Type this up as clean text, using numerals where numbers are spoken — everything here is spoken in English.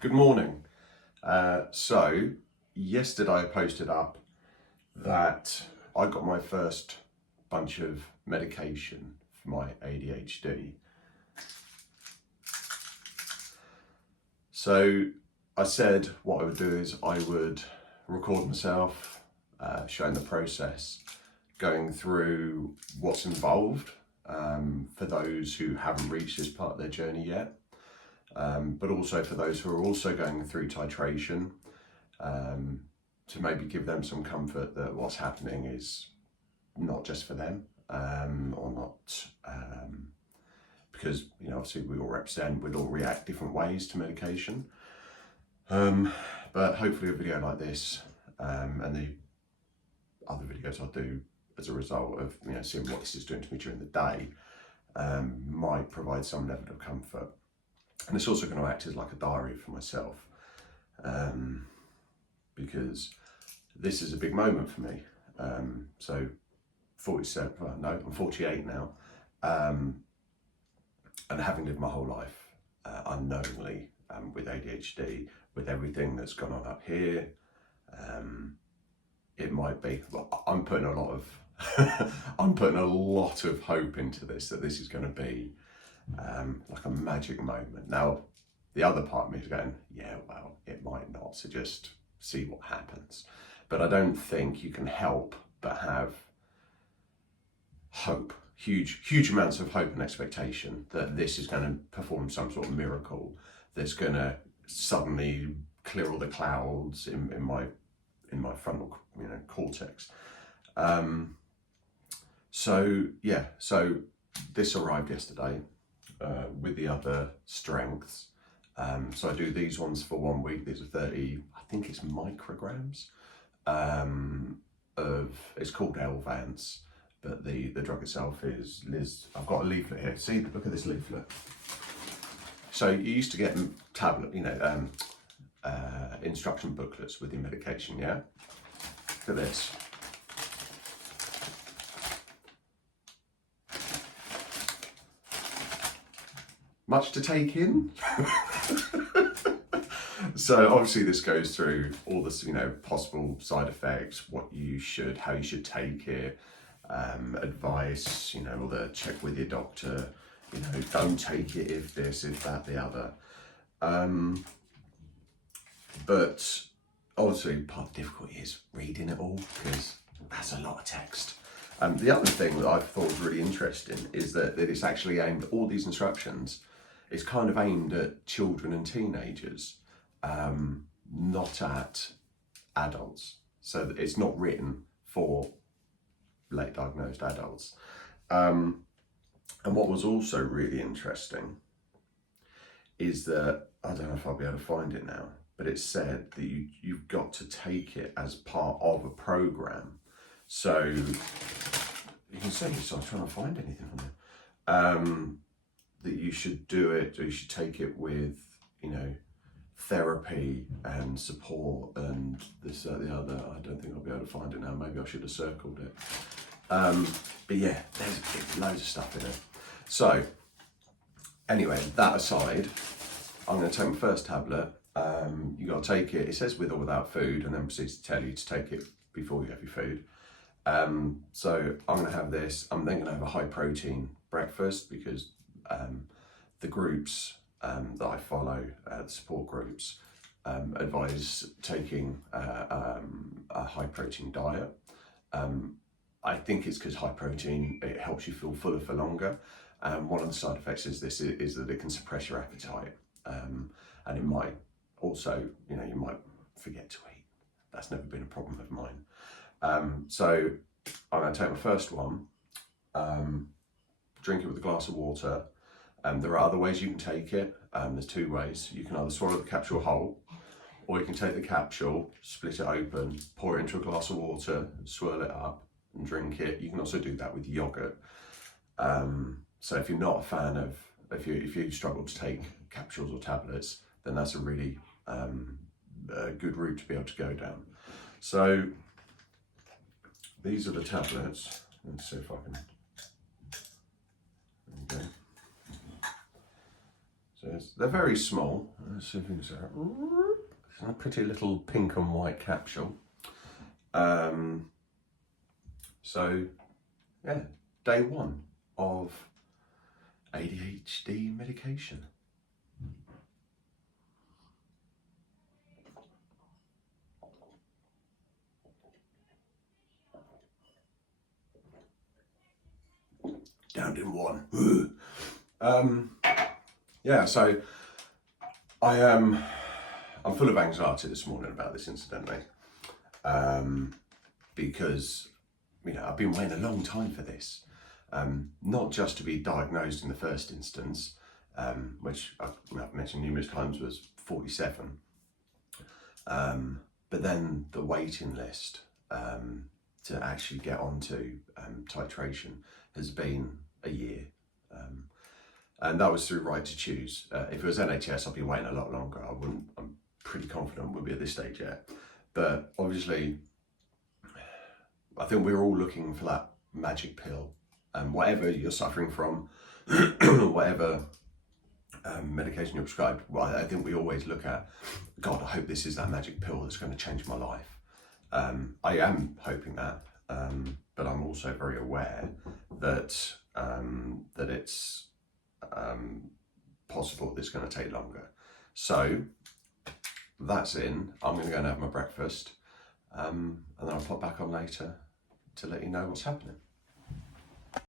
Good morning. So yesterday I posted up that I got my first bunch of medication for my ADHD. So I said what I would do is I would record myself showing the process, going through what's involved for those who haven't reached this part of their journey yet. But also for those who are also going through titration, to maybe give them some comfort that what's happening is not just for them, or not, because obviously we'd all react different ways to medication. But hopefully a video like this, and the other videos I'll do as a result of seeing what this is doing to me during the day, might provide some level of comfort. And it's also going to act as like a diary for myself, because this is a big moment for me. So 47, well, no, I'm 48 now, and having lived my whole life unknowingly with ADHD, with everything that's gone on up here, it might be, well, I'm putting a lot of hope into this, that this is going to be like a magic moment. Now, the other part of me is going, yeah, well, it might not, so just see what happens. But I don't think you can help but have hope, huge amounts of hope and expectation that this is going to perform some sort of miracle that's going to suddenly clear all the clouds in my frontal cortex. So this arrived yesterday. With the other strengths. So I do these ones for 1 week. These are 30, I think it's micrograms it's called Elvanse, but the drug itself is I've got a leaflet here. See, look at this leaflet. So you used to get instruction booklets with your medication, yeah? Look at this. Much to take in. So obviously this goes through all this, possible side effects, how you should take it, advice, all the check with your doctor, don't take it if this, if that, the other. But obviously part of the difficulty is reading it all, because that's a lot of text. The other thing that I thought was really interesting is that it's actually aimed, all these instructions, it's kind of aimed at children and teenagers, not at adults. So that it's not written for late diagnosed adults. And what was also really interesting is that, I don't know if I'll be able to find it now, but it said that you've got to take it as part of a program. So you can see, so I'm trying to find anything on there. That you should do it, or you should take it with, therapy and support and this, that, the other. I don't think I'll be able to find it now. Maybe I should have circled it. But yeah, there's loads of stuff in it. So anyway, that aside, I'm going to take my first tablet. You got to take it, it says with or without food, and then proceeds to tell you to take it before you have your food. So I'm going to have this. I'm then going to have a high protein breakfast, because the groups that I follow, the support groups, advise taking a high protein diet. I think it's because high protein, it helps you feel fuller for longer. One of the side effects is that it can suppress your appetite, and it might also, you might forget to eat. That's never been a problem of mine. So I'm going to take my first one, drink it with a glass of water. There are other ways you can take it. There's 2 ways. You can either swallow the capsule whole, or you can take the capsule, split it open, pour it into a glass of water, swirl it up and drink it. You can also do that with yogurt. So if you're not a fan of, if you struggle to take capsules or tablets, then that's a really good route to be able to go down. So these are the tablets. Let's see if I can, there we go. So they're very small. Let's see if we can see. It's a pretty little pink and white capsule. So yeah, day 1 of ADHD medication. Downed in 1. Yeah, so I'm full of anxiety this morning about this, incidentally, because I've been waiting a long time for this, not just to be diagnosed in the first instance, which I've mentioned numerous times was 47, but then the waiting list to actually get onto titration has been a year. And that was through Right to Choose. If it was NHS, I'd be waiting a lot longer. I'm pretty confident we'll be at this stage yet. But obviously, I think we're all looking for that magic pill. And whatever you're suffering from, whatever medication you're prescribed, well, I think we always look at, God, I hope this is that magic pill that's going to change my life. I am hoping that, but I'm also very aware that that it's possible that it's going to take longer. So that's in. I'm going to go and have my breakfast, and then I'll pop back on later to let you know what's happening.